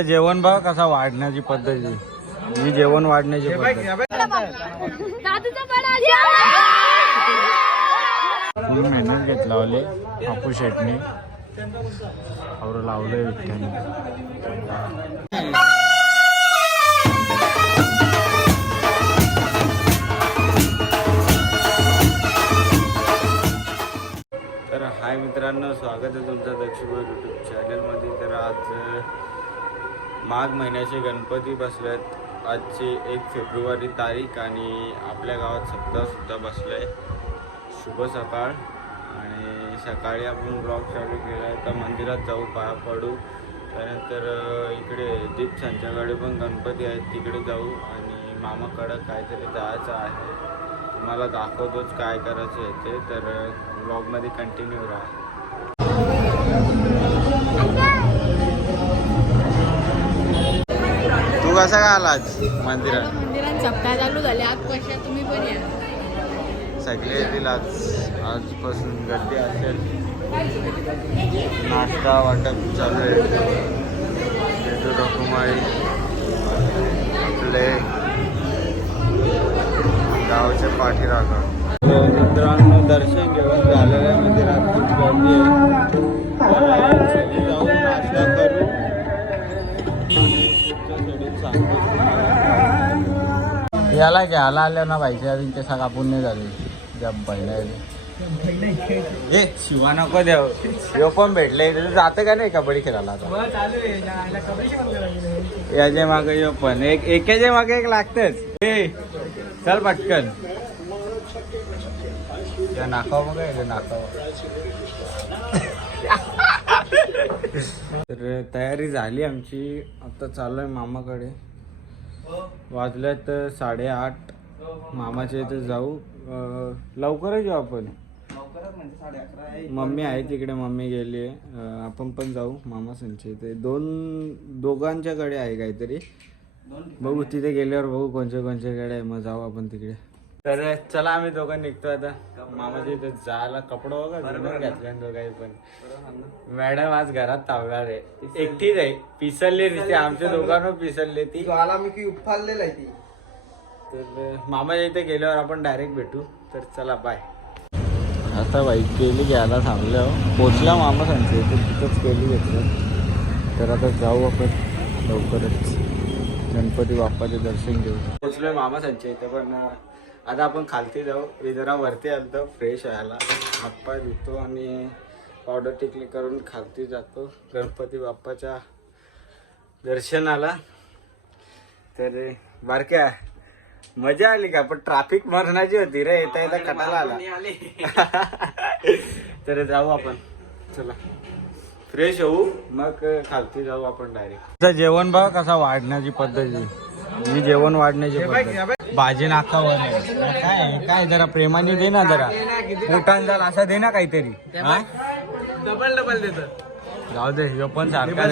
जेवण बघ कसा वाढण्याची पद्धती, ही जेवण वाढण्याची पद्धत. मेहनत घेतला लावले हापूस शेटने और लावले विठ्ठ्याने. तर हाय मित्रांनो, स्वागत आहे तुमचं दक्षिण यूट्यूब चॅनलमध्ये. तर आज माघ महिन्याचे गणपती बसलेत. आजची 1 फेब्रुवारी तारीख आणि आपल्या गावात सप्ताहसुद्धा बसलं आहे. शुभ सकाळ. आणि सकाळी आपण ब्लॉग चालू केला आहे. तर मंदिरात जाऊ, पाया पडू. त्यानंतर इकडे दीपशांच्याकडे पण गणपती आहेत, तिकडे जाऊ. आणि मामाकडं काहीतरी जायचं आहे, तुम्हाला दाखवतोच काय करायचं आहे ते. तर ब्लॉगमध्ये कंटिन्यू राहा. तू कसा काय आला आज मंदिरात? मंदिरात सप्ताह चालू झाले आजपासून, तुम्ही पण या. सगळे येतील आजपासून. गर्दी असेल, नाश्ता वाटप चालू आहे. रखुमाई आपले गावचे पाठीराखा. मित्रांनो, दर्शन घेऊन झालेलं आहे मंदिरात. खूप गर्दी आहे. तर जाऊन नाश्ता करू. याला घ्या, आल्या ना पाहिजे ते सगळा पुण्य झाले. त्या बहिणा ए शिवा नको देव, यो पण भेटले. जातं का नाही कबड्डी खेळायला आता? याच्या मागे यो पण एकाच्या मागे एक लागतच. ए चल पटकन. या नाकाव मग काय नाकाव. तर तयारी झाली आमची. आता चाललोय मामाकडे. वाजल्यात 8:30. मामाच्या इथे जाऊ. लवकरच जाऊ आपण. मम्मी आहे तिकडे, मम्मी गेली आहे. आपण पण जाऊ मामा संचे इथे. दोघांच्याकडे आहे काहीतरी. बघू तिथे गेल्यावर बघू कोणच्याकडे आहे, मग जाऊ आपण तिकडे. तर चला आम्ही दोघं निघतो आता मामाच्या इथे जायला. कपडे वगैरे घातल्या दोघांनी पण. मॅडम आज घरात थांबणार आहे, एकटीच आहे. पिसरली तिथे, आमच्या दोघांना पिसरली ती. मी उफाळलेला आहे ती. तर मामाच्या इथे गेल्यावर आपण डायरेक्ट भेटू. तर चला बाय. आता बाईक केली घ्यायला थांबल्या. पोचला मामा सांगते इथे, तिथंच केली घेतलं. तर आता जाऊ आपण लवकरच गणपती बाप्पाचे दर्शन घेऊ. पोचलोय मामा सांगते इथे. पण आता आपण खालती जाऊ. मी जरा वरती आलतो फ्रेश व्हायला, हातपाय धुतो आणि पावडर टिकली करून खालती जातो गणपती बाप्पाच्या दर्शनाला. तर बारक्या मजा आली का? पण ट्रॅफिक मरणाची होती रे, येता येता कटाला आला. तर जाऊ आपण, चला फ्रेश होऊ, मग खालती जाऊ आपण डायरेक्ट. जेवण बघ कसा वाढण्याची पद्धती, ही जेवण वाढण्याची पद्धत. भाजी नाकावर काय काय जरा प्रेमाने दे ना, जरा पोटान जरा असं दे ना काहीतरी. डबल देतात. जाऊ दे, यो पण सारखा.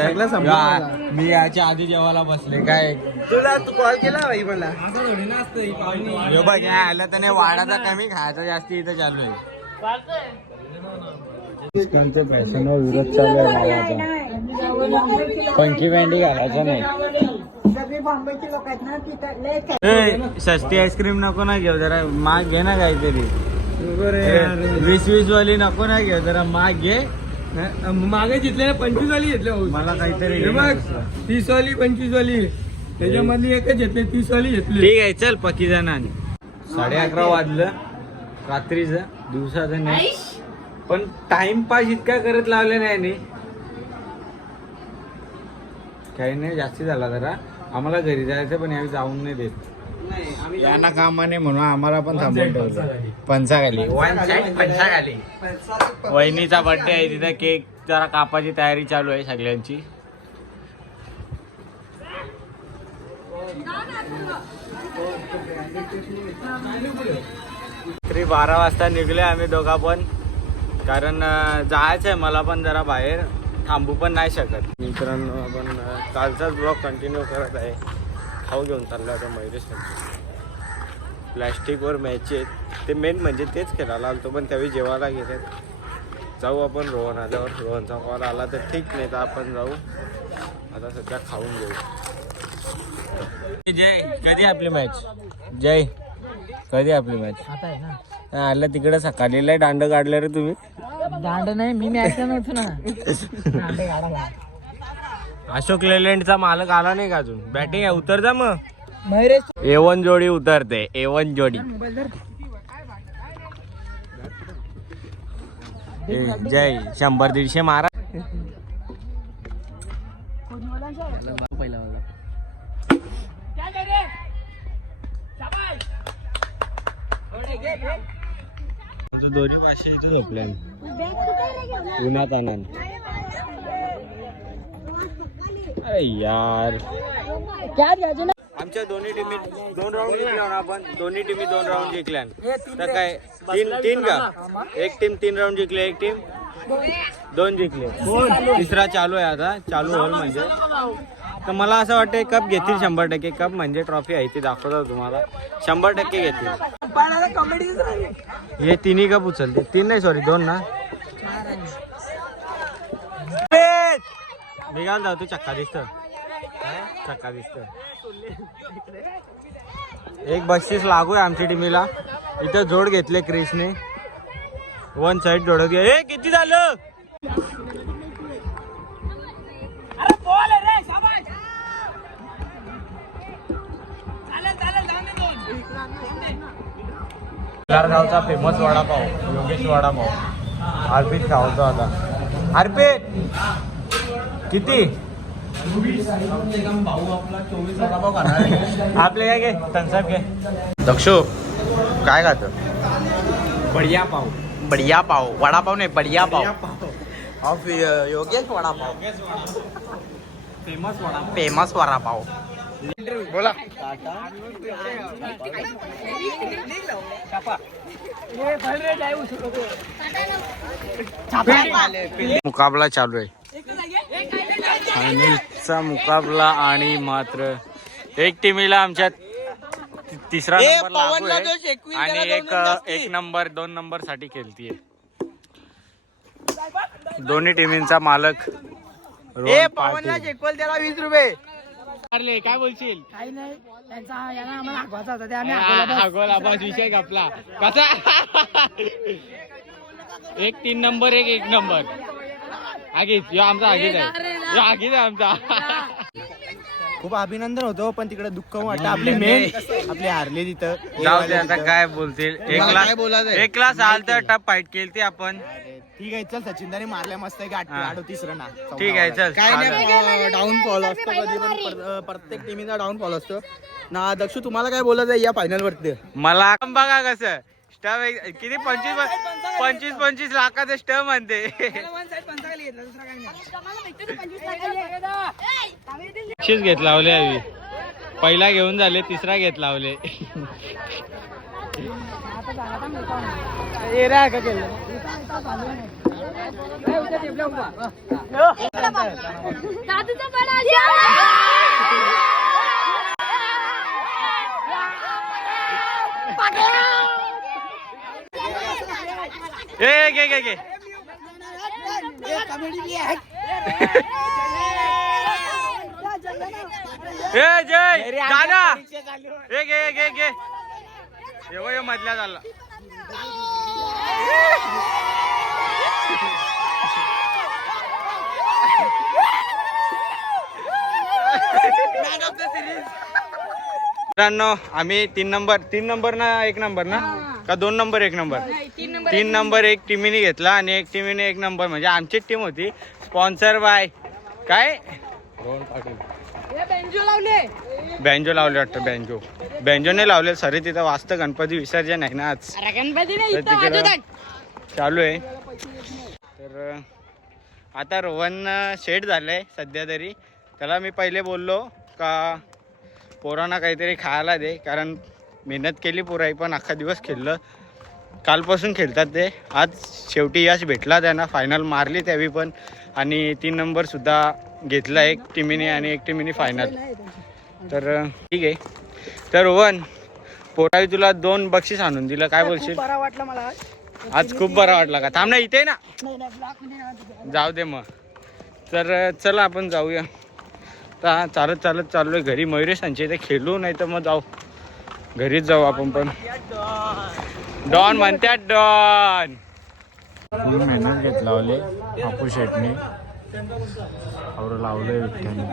मी याच्या आधी जेवायला बसले. काय तुला तू कॉल केला भाई मला? यो बघ आलं तर नाही, वाढाचा कमी खायचा जास्ती इथं चालू आहे. फॅशनवर विरोध चालू आहे. पंखी बँडी घालायचं नाही. सस्ती आईस्क्रीम नको ना घेऊ, जरा माग घे ना काहीतरी. 20-20 वाली नको ना घेऊ, जरा माग घे. मागे घेतले 25 वाली घेतले. मला काहीतरी 30 वाली 25 वाली त्याच्यामधली एकच घेतली, 30 वाली घेतली. ठीक आहे चल पकी जणांनी. 11:30 वाजलं रात्रीचं, दिवसाचं नाही. पण टाइमपास इतका करत लावले नाही. काही नाही, जास्ती झाला जरा. आम्हाला घरी जायचं पण यावेळी जाऊन नाही देत यांना कामाने, म्हणून आम्हाला पण थांबून ठेवलं. पंचाखाली पंचाखाली वहिनीचा बर्थडे आहे, तिथं केक जरा कापाची तयारी चालू आहे सगळ्यांची. तरी 12 वाजता निघले आम्ही दोघा पण, कारण जायचं आहे मला पण जरा बाहेर, थांबू पण नाही शकत. मित्रांनो, आपण कालचाच ब्लॉग कंटिन्यू करत आहे. खाऊ घेऊन चाललो आता मयुरेश. प्लॅस्टिकवर मॅच आहेत ते, मेन म्हणजे तेच खेळायला आलतो, पण त्यावेळी जेवायला घेतात. जाऊ आपण रोहन आल्यावर. रोहनचा कॉल आला तर ठीक, नाही तर आपण जाऊ. आता सध्या खाऊन घेऊ. जय, कधी आपली मॅच? जय, कधी आपली मॅच? आता आहे ना. आलं तिकडे सकाळी लय दांड काढले रे तुम्ही. दांड नाही, मी मॅच नव्हतो ना. दांडे काढायला. अशोक लेलँडचा मालक आला नाही का अजून? बॅटिंग आहे, उतर जा मग. मयुरेश A1 जोडी उतरते, A1 जोडी. जय, 100-150 मारा. दोन्ही पाचशे इथे झोपल्या उन्हात आनंद. अरे यार, आमच्या दोन्ही टीमी 2 राऊंड जिंकल्या ना आपण. दोन्ही टीमी 2 राऊंड जिंकल्या. तर काय 3 का? एक टीम 3 राऊंड जिंकले, एक टीम 2 जिंकले. तिसरा चालू आहे आता, चालू होईल म्हणजे. तर मला असं वाटतं कप घेतील 100%. कप म्हणजे ट्रॉफी आहे ती दाखवतो तुम्हाला. 100% घेतील. हे तिन्ही कप उचलते. 3 नाही, सॉरी 2 ना. निघाल जाऊ, तू चक्का दिसत, चक्का दिसत. एक 32 लागू आहे आमच्या टीमीला. इथं जोड घेतले क्रिसने, 1 साइड जोडत घे. ए किती झालं? गावचा फेमस वडापाव, योगेश वडापाव. अर्पित खावतो आता. अर्पित किती? आपले काय घे, थम्सअप घे. दक्षो काय खात? बढिया पाव. बढिया पाव, वडापाव नाही, बढिया पाव of Yogesh vada pav. Famous vada pav, famous vada pav. बोला. मुकाबला चालू आहे. अनिलचा मुकाबला आणि मात्र एक टीमीला आमच्यात तिसरा नंबर लागू आहे आणि एक नंबर 2 नंबर साठी खेळतीये. दोन्ही टीमींचा मालक पवनला शेकवल त्याला 20 रुपये. काय बोलशील? काही नाही, त्यांचा याला आम्हाला हागवायचा होता, ते आम्ही गोलाबाज विषय आपला कसा. एक 3 नंबर, एक नंबर. आगीच यो आमचा, आगीच आहे, यो आगीच आहे आमचा. खूप अभिनंदन होतो, पण तिकडे दुःख वाटतं. आपली मेन आपली हारली तिथं. जाऊ दे आता, काय बोलतील. 1 साल तर टप फाईट केली ती आपण. ठीक आहे, चल सचिनदाने मारल्या मस्त आहे. 38 रन. ठीक आहे, चल. काय नाही, डाऊनफॉल असतो कधी पण, प्रत्येक टीमचा डाऊनफॉल असतो ना. दक्षू तुम्हाला काय बोलायचं या फायनल वरती? मला बघा कसं स्टम किती 25 लाखाचं स्टम म्हणते. बक्षीस घेत लावले आम्ही. पहिला घेऊन झाले, तिसरा घेत लावले. घे जय दादा, घे एवढं मधल्या झाला. मित्रांनो, आम्ही 3 नंबर ना 1 नंबर ना का 2 नंबर 1 नंबर 3 नंबर एक टीमीने घेतला आणि एक टीमीने 1 नंबर. म्हणजे आमचीच टीम होती. स्पॉन्सर बाय काय बँजो लावले वाटतं. बँजो नाही लावले, सरी तिथं वाजतं. गणपती विसर्जन आहे ना आज, चालू आहे. तर आता रोहन शेट झालंय सध्या तरी. त्याला मी पहिले बोललो का पोरांना काहीतरी खायला दे, कारण मेहनत केली पोराई, पण अख्खा दिवस खेळलं. कालपासून खेळतात ते. आज शेवटी यश भेटला त्यांना. फायनल मारली त्यावेळी पण, आणि 3 नंबरसुद्धा घेतला एक टीमीने आणि एक टीमीने फायनल. तर ठीक आहे. तर रोहन, पोराई तुला 2 बक्षीस आणून दिलं, काय बोलशील? बरा वाटलं मला आज खूप बरा वाटला का? थांब ना, इथे ना, जाऊ दे मग. तर चला आपण जाऊया. आता चालत चालत चाललोय घरी. मयुरेशांच्या इथे खेळू, नाही तर मग जाऊ घरीच जाऊ आपण पण. डॉन म्हणतात डॉन. मेहनत घेत लावले हापूस शेटने, लावलंय विठ्ठ्याने.